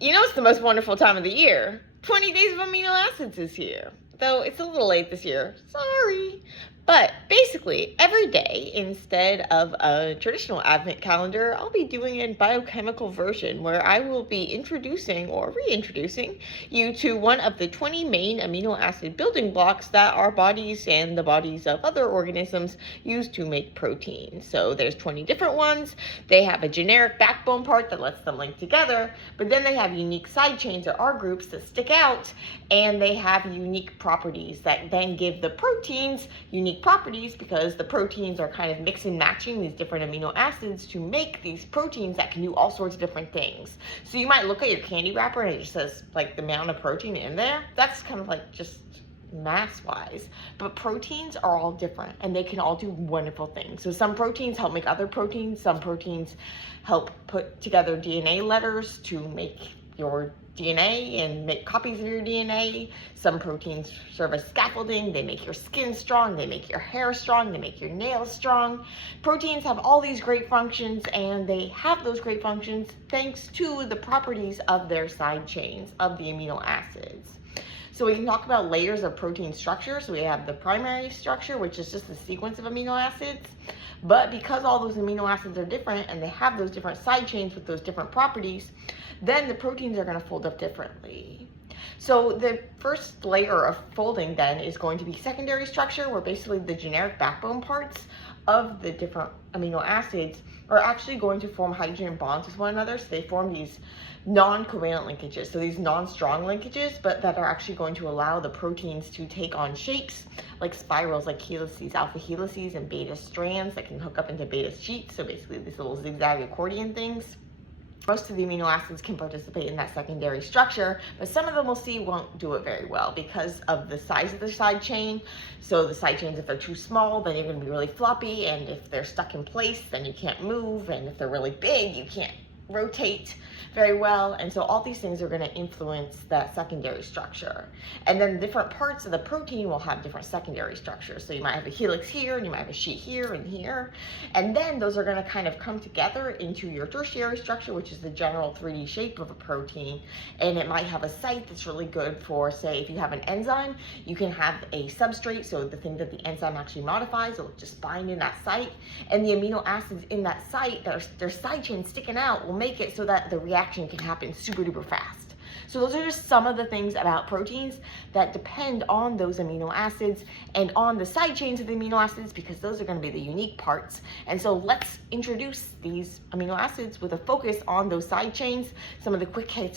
You know it's the most wonderful time of the year. 20 Days of Amino Acids is here. Though it's a little late this year. Sorry. But basically, every day, instead of a traditional advent calendar, I'll be doing a biochemical version where I will be introducing or reintroducing you to one of the 20 main amino acid building blocks that our bodies and the bodies of other organisms use to make protein. So there's 20 different ones. They have a generic backbone part that lets them link together, but then they have unique side chains or R groups that stick out, and they have unique properties that then give the proteins unique properties, because the proteins are kind of mix and matching these different amino acids to make these proteins that can do all sorts of different things. So you might look at your candy wrapper and it just says like the amount of protein in there. That's kind of like just mass wise, but proteins are all different and they can all do wonderful things. So some proteins help make other proteins. Some proteins help put together DNA letters to make your DNA and make copies of your DNA. Some proteins serve as scaffolding. They make your skin strong. They make your hair strong. They make your nails strong. Proteins have all these great functions, and they have those great functions thanks to the properties of their side chains of the amino acids. So we can talk about layers of protein structure. So we have the primary structure, which is just the sequence of amino acids. But because all those amino acids are different and they have those different side chains with those different properties, then the proteins are going to fold up differently. So the first layer of folding then is going to be secondary structure, where basically the generic backbone parts of the different amino acids are actually going to form hydrogen bonds with one another. So they form these non-covalent linkages, so these non-strong linkages, but that are actually going to allow the proteins to take on shapes like spirals, like helices, alpha helices, and beta strands that can hook up into beta sheets. So basically these little zigzag accordion things. Most of the amino acids can participate in that secondary structure, but some of them we'll see won't do it very well because of the size of the side chain. So the side chains, if they're too small, then you're going to be really floppy, and if they're stuck in place, then you can't move, and if they're really big, you can't rotate very well. And so all these things are going to influence that secondary structure. And then different parts of the protein will have different secondary structures. So you might have a helix here, and you might have a sheet here and here. And then those are going to kind of come together into your tertiary structure, which is the general 3D shape of a protein. And it might have a site that's really good for, say, if you have an enzyme, you can have a substrate, so the thing that the enzyme actually modifies, it'll just bind in that site. And the amino acids in that site, their side chain sticking out, will make it so that the reaction can happen super duper fast. So those are just some of the things about proteins that depend on those amino acids and on the side chains of the amino acids, because those are going to be the unique parts. And so let's introduce these amino acids with a focus on those side chains. Some of the quick hits